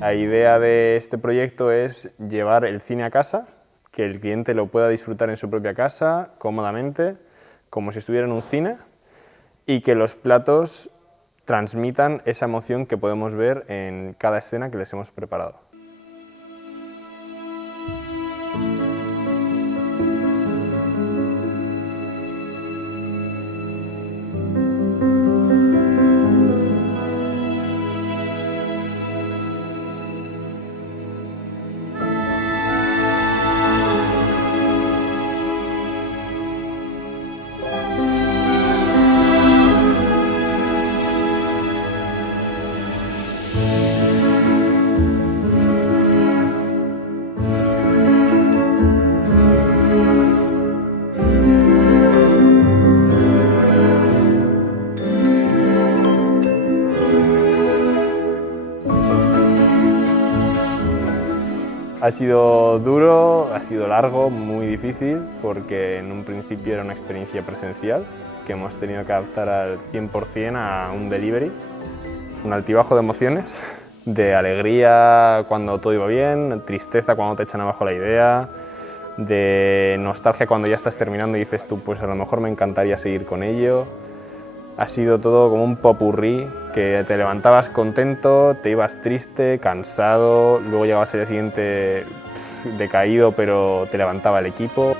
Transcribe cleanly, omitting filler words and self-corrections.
La idea de este proyecto es llevar el cine a casa, que el cliente lo pueda disfrutar en su propia casa, cómodamente, como si estuviera en un cine, y que los platos transmitan esa emoción que podemos ver en cada escena que les hemos preparado. Ha sido duro, ha sido largo, muy difícil, porque en un principio era una experiencia presencial que hemos tenido que adaptar al 100% a un delivery. Un altibajo de emociones, de alegría cuando todo iba bien, tristeza cuando te echan abajo la idea, de nostalgia cuando ya estás terminando y dices tú, pues a lo mejor me encantaría seguir con ello. Ha sido todo como un popurrí, que te levantabas contento, te ibas triste, cansado, luego llegabas al día siguiente decaído, pero te levantaba el equipo.